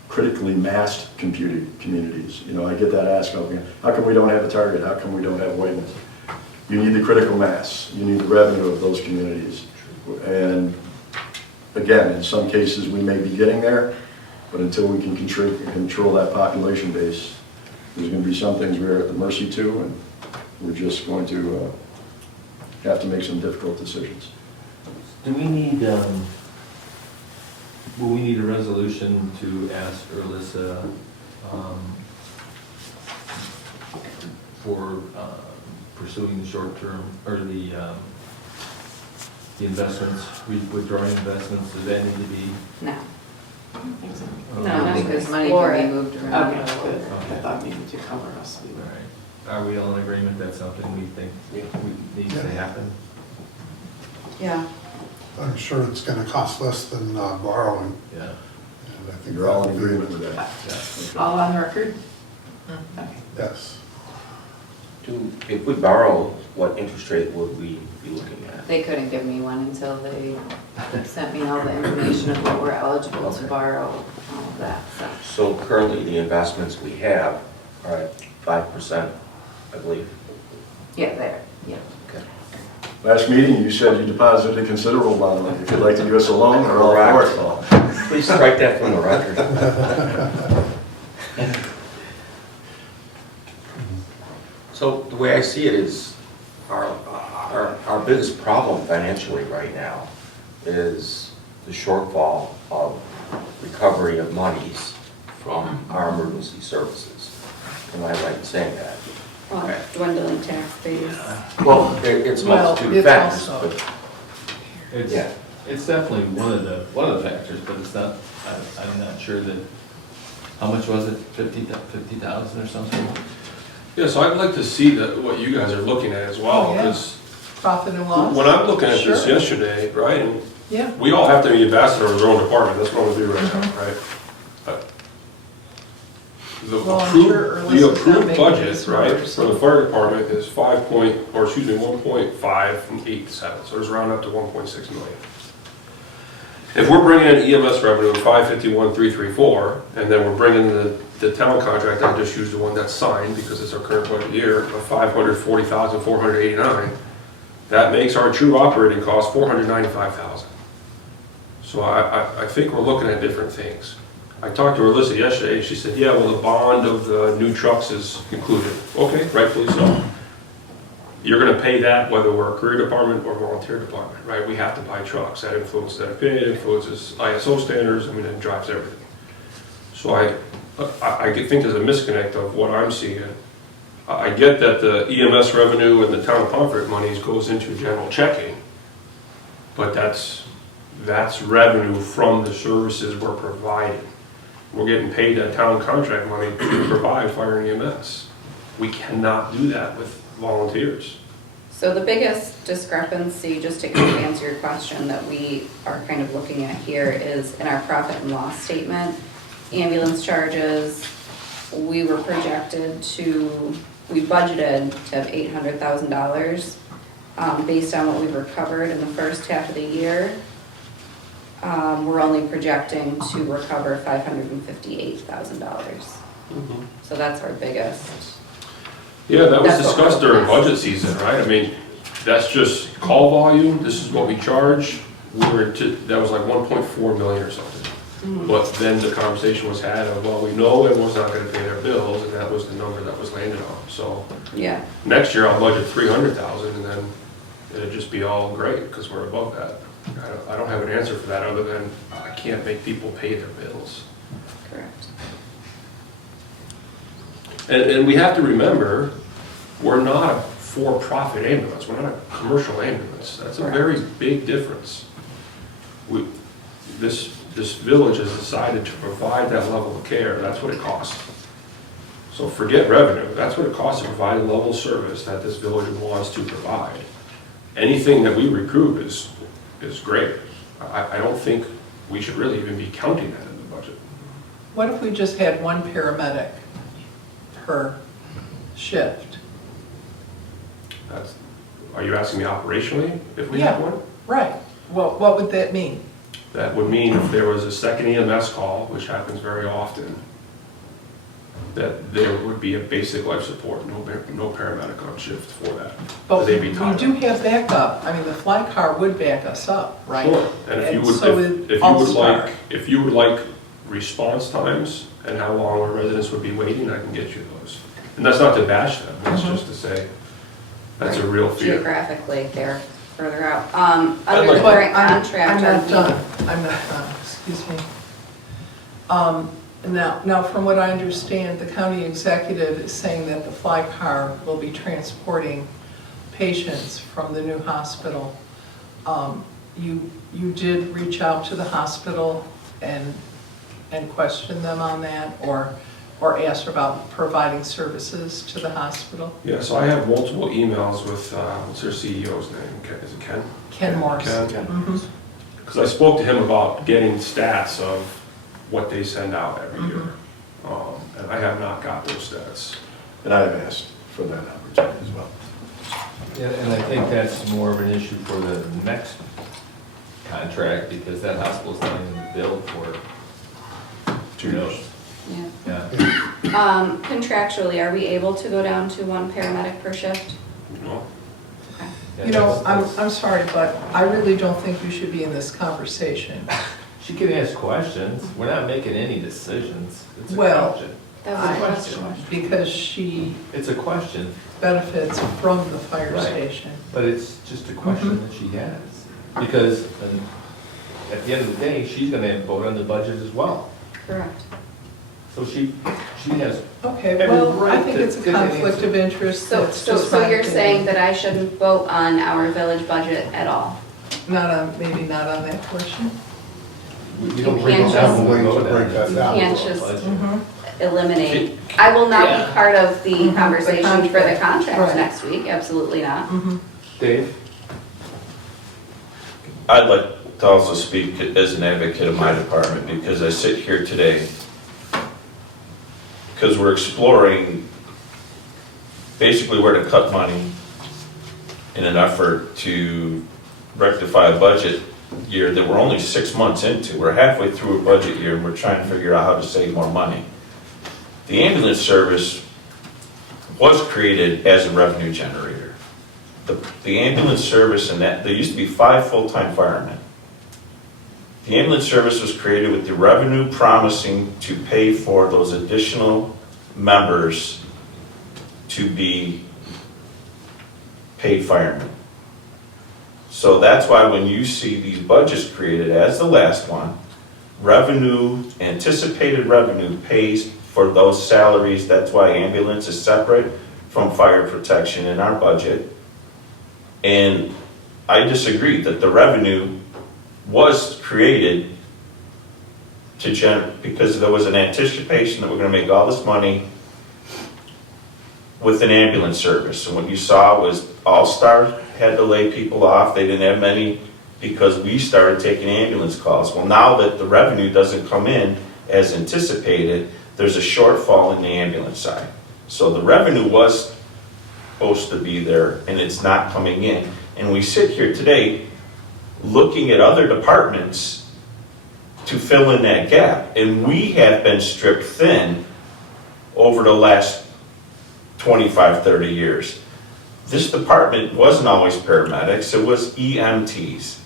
critically massed communities. You know, I get that ask, how come we don't have a Target? How come we don't have Wegmans? You need the critical mass. You need the revenue of those communities. And again, in some cases, we may be getting there, but until we can control that population base, there's going to be some things we're at the mercy to, and we're just going to have to make some difficult decisions. Do we need, will we need a resolution to ask Alyssa for pursuing the short-term, or the investments, withdrawing investments? Does that need to be? No, No, because money explore can it. be moved Okay, around. good. Okay. I thought maybe to cover us. we All were- right. Are we all in agreement that's something we think needs to happen? Yeah. I'm sure it's gonna cost less than borrowing. Yeah. And I think You're all in that would be- agreement with that? Yeah. All on record? Okay. Yes. If we borrow, what interest rate would we be looking at? They couldn't give me one until they sent me all the information of what we're eligible to borrow, all of that, so. So currently, the investments we have are at 5%, I believe. Yeah, there, yeah. Okay. Last meeting, you said you deposited a considerable amount of money. If you'd like to give us a loan, we're all for it. Please strike that from the record. So the way I see it is, our biggest problem financially right now is the shortfall of recovery of monies from our emergency services. Am I right in saying that? Well, dwindling tax base. Well, it's Well, multitude of it's factors, also- but It's, Yeah. it's definitely one of the factors, but it's not, I'm not sure that, how much was it, 50,000 or something? Yeah, so I'd like to see what you guys are looking at as well, Oh, yeah. because Profit and loss? when I'm looking at this Sure. yesterday, right, and Yeah. we all have to be ambassadors of our own department, that's what we do right now, right? But The Well, I'm sure approved, Alyssa's not approved making budget, these right, numbers, for the fire department is 1.5 so it's round up to 1.6 million. If we're bringing in EMS revenue of 551,334, and then we're bringing the town contract, I just used the one that's signed because it's our current budget year, of 540,489, that makes our true operating cost 495,000. So I think we're looking at different things. I talked to Alyssa yesterday, and she said, yeah, well, the bond of the new trucks is included. Okay, rightfully so. You're gonna pay that whether we're a career department or volunteer department, right? We have to buy trucks. That influences that pay, it influences ISO standards, I mean, it drives everything. So I think there's a disconnect of what I'm seeing. I get that the EMS revenue and the town of Pomfret monies goes into general checking, but that's revenue from the services we're providing. We're getting paid that town contract money to provide fire and EMS. We cannot do that with volunteers. So the biggest discrepancy, just to kind of answer your question, that we are kind of looking at here is in our profit and loss statement, ambulance charges, we budgeted to have $800,000 based on what we recovered in the first half of the year. We're only projecting to recover $558,000. So that's our biggest. Yeah, that was That's what discussed we're during looking at. budget season, right? I mean, that's just call volume, this is what we charge. That was like 1.4 million or something. But then the conversation was had of, well, we know everyone's not gonna pay their bills, and that was the number that was landed on. So Yeah, next year I'll budget 300,000, and then it'd just be all great, because we're above that. I don't have an answer for that, other than I can't make people pay their bills. correct. And we have to remember, we're not a for-profit ambulance, we're not a commercial ambulance. That's a very big difference. This village has decided to provide that level of care, that's what it costs. So forget revenue, that's what it costs to provide a level of service that this village wants to provide. Anything that we recoup is great. I don't think we should really even be counting that in the budget. What if we just had one paramedic per shift? Are you asking me operationally if we have Yeah. one? Right. Well, what would that mean? That would mean if there was a second EMS call, which happens very often, that there would be a basic life support, no paramedic on shift for that. But They'd we be tied do up. have backup. I mean, the fly car would back us up, right? Sure, and if you And would, so if would you would All-Star. like, if you would like response times and how long our residents would be waiting, I can get you those. And that's not to bash them, it's Mhm. just to say, that's a real fear. Geographically, they're further out. I'd Under like the to- current contract. I'm are not we- done, I'm not done, excuse me. Now, from what I understand, the county executive is saying that the fly car will be transporting patients from the new hospital. You did reach out to the hospital and question them on that, or ask about providing services to the hospital? Yeah, so I have multiple emails with, what's their CEO's name? Is it Ken? Ken Morris. Ken. Mhm. Because I spoke to him about getting stats of what they send out every year. And I have not got those stats. And I have asked for that opportunity as well. Yeah, and I think that's more of an issue for the next contract, because that hospital's not even billed for 2 years. Yeah. Yeah. Contractually, are we able to go down to one paramedic per shift? You know? Okay. Yeah, You know, that's- I'm sorry, but I really don't think you should be in this conversation. She can ask questions, we're not making any decisions, it's a Well, question. That was a I- question. Because she It's a question, benefits from the fire Right. station. but it's just a question that she has. Because at the end of the day, she's gonna vote on the budget as well. Correct. So she has, Okay, Every well, I right think to it's a get an conflict answer. of interest. So, That's so, just so my you're opinion. saying that I shouldn't vote on our village budget at all? Not on, maybe not on that question? we You don't break can't it down just- when we vote break on it. that It's down. a Can't just- budget. Eliminate. I will not Yeah. be part of the Mhm, the conversation for the contract. contracts Right. next week, absolutely not. Mhm. Dave? I'd like to also speak as an advocate of my department, because I sit here today because we're exploring basically where to cut money in an effort to rectify a budget year that we're only 6 months into. We're halfway through a budget year and we're trying to figure out how to save more money. The ambulance service was created as a revenue generator. The ambulance service, and that, there used to be 5 full-time firemen. The ambulance service was created with the revenue promising to pay for those additional members to be paid firemen. So that's why when you see these budgets created, as the last one, revenue, anticipated revenue pays for those salaries. That's why ambulance is separate from fire protection in our budget. And I disagree that the revenue was created to because there was an anticipation that we're gonna make all this money with an ambulance service. And what you saw was All-Star had to lay people off. They didn't have many because we started taking ambulance calls. Well, now that the revenue doesn't come in as anticipated, there's a shortfall in the ambulance side. So the revenue was supposed to be there and it's not coming in. And we sit here today looking at other departments to fill in that gap. And we have been stripped thin over the last 25, 30 years. This department wasn't always paramedics, it was EMTs.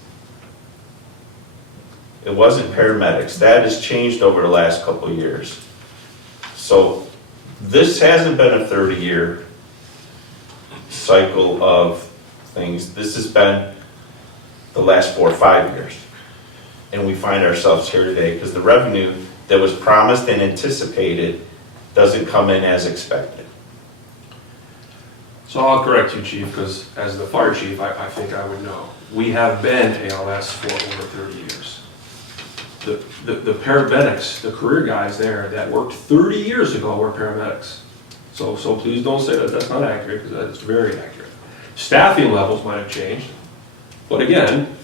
It wasn't paramedics. That has changed over the last couple of years. So this hasn't been a 30-year cycle of things. This has been the last 4 or 5 years. And we find ourselves here today because the revenue that was promised and anticipated doesn't come in as expected. So I'll correct you, chief, because as the fire chief, I think I would know. We have been ALS for over 30 years. The paramedics, the career guys there that worked 30 years ago were paramedics. So please don't say that that's not accurate, because that is very accurate. Staffing levels might have changed, but again,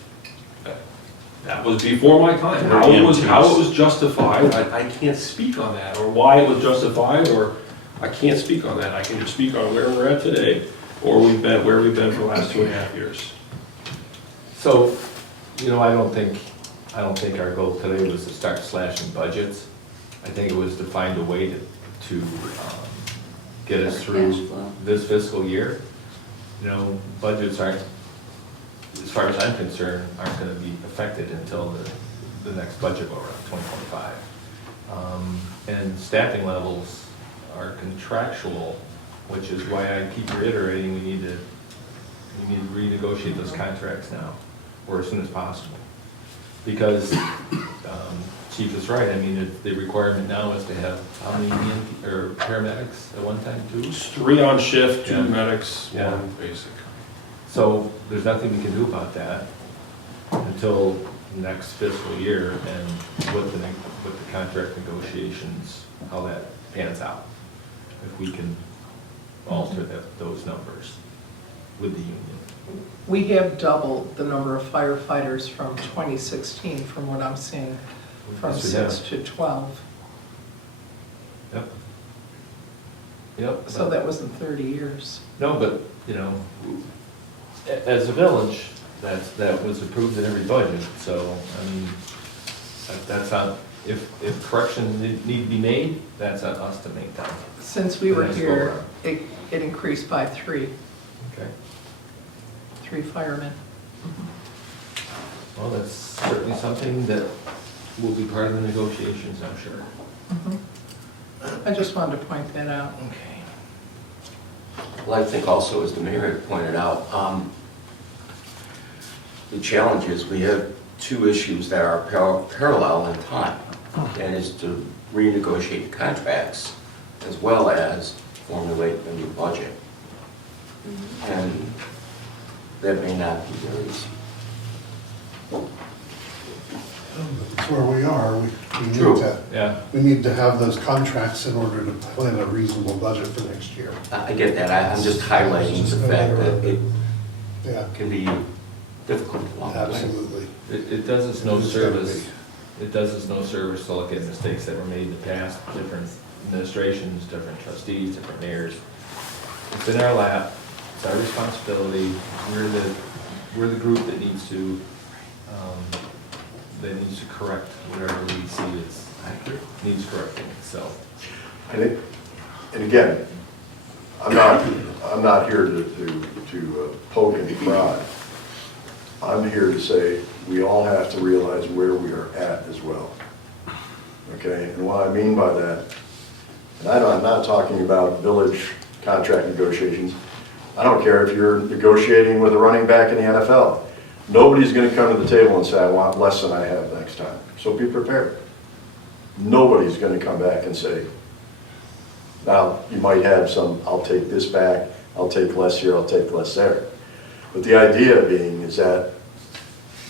that was before my time. How it was justified, I can't speak on that, or why it was justified, or I can't speak on that. I can just speak on where we're at today, or where we've been for the last 2.5 years. So, you know, I don't think our goal today was to start slashing budgets. I think it was to find a way to get us Cash through flow. this fiscal year. You know, budgets aren't, as far as I'm concerned, aren't gonna be affected until the next budget go around, 2025. And staffing levels are contractual, which is why I keep reiterating we need to renegotiate those contracts now, or as soon as possible. Because Chief is right, I mean, the requirement now is to have how many paramedics at one time, 2? 3 on shift, 2 Yeah. medics, Yeah. 1 basic. So there's nothing we can do about that until next fiscal year and with the contract negotiations, how that pans out. If we can alter those numbers with the union. We have doubled the number of firefighters from 2016, from what I'm seeing, from Yes, we have. 6 to 12. Yep. Yep. So that wasn't 30 years. No, but, you know, as a village, that was approved in every budget, so, I mean, that's not, if corrections need to be made, that's on us to make them. Since we were Nice go here, around. it increased by 3 Okay. firemen. Well, that's certainly something that will be part of the negotiations, I'm sure. I just wanted to point that out. Okay. Well, I think also, as the mayor had pointed out, the challenge is we have 2 issues that are parallel in time, and is to renegotiate contracts as well as formulate a new budget. And that may not be very easy. That's where we are. True. Yeah. We need to have those contracts in order to plan a reasonable budget for next year. I get that. I'm just highlighting the fact that it Yeah, can be difficult along the way. absolutely. It does us no It is gonna service, it does us no service to look at mistakes that were made in the past, different administrations, different trustees, different mayors. It's in our lap, it's our responsibility, we're the group that needs to correct whatever we see is accurate, needs correcting, so. And again, I'm not here to poke and prod. I'm here to say, we all have to realize where we are at as well. Okay, and what I mean by that, and I'm not talking about village contract negotiations. I don't care if you're negotiating with a running back in the NFL. Nobody's gonna come to the table and say, I want less than I have next time. So be prepared. Nobody's gonna come back and say, now, you might have some, I'll take this back, I'll take less here, I'll take less there. But the idea being is that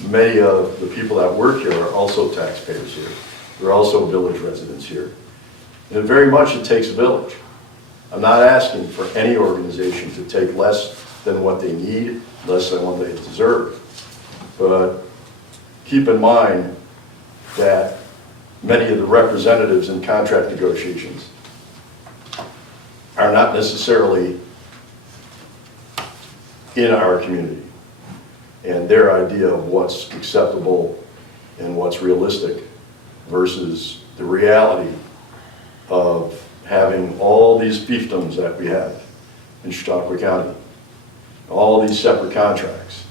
many of the people that work here are also taxpayers here. They're also village residents here. And very much it takes a village. I'm not asking for any organization to take less than what they need, less than what they deserve. But keep in mind that many of the representatives in contract negotiations are not necessarily in our community. And their idea of what's acceptable and what's realistic versus the reality of having all these fiefdoms that we have in Chautauqua County. All of these separate contracts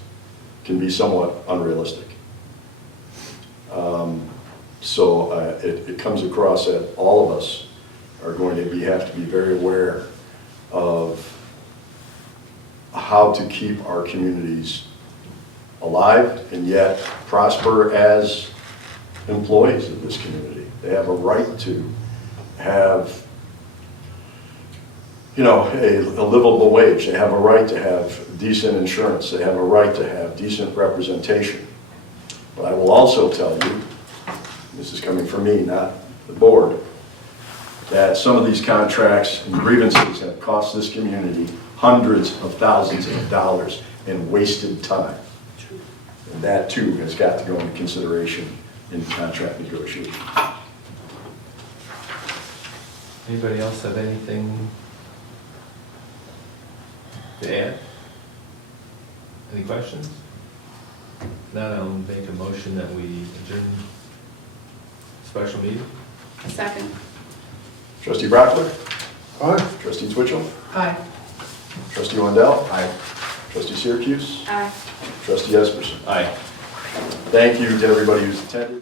can be somewhat unrealistic. So it comes across that all of us are going to have to be very aware of how to keep our communities alive and yet prosper as employees of this community. They have a right to have, you know, a livable wage. They have a right to have decent insurance. They have a right to have decent representation. But I will also tell you, this is coming from me, not the board, that some of these contracts and grievances have cost this community hundreds of thousands of dollars in wasted time. And that too has got to go into consideration in contract negotiations. Anybody else have anything to add? Any questions? If not, I'll make a motion that we adjourn special meeting. Second. Trustee Brockler, Aye. Trustee Twitchell, Aye. Trustee Wendell. Aye. Trustee Syracuse, Aye. Trustee Esperson. Aye. Thank you to everybody who's attended.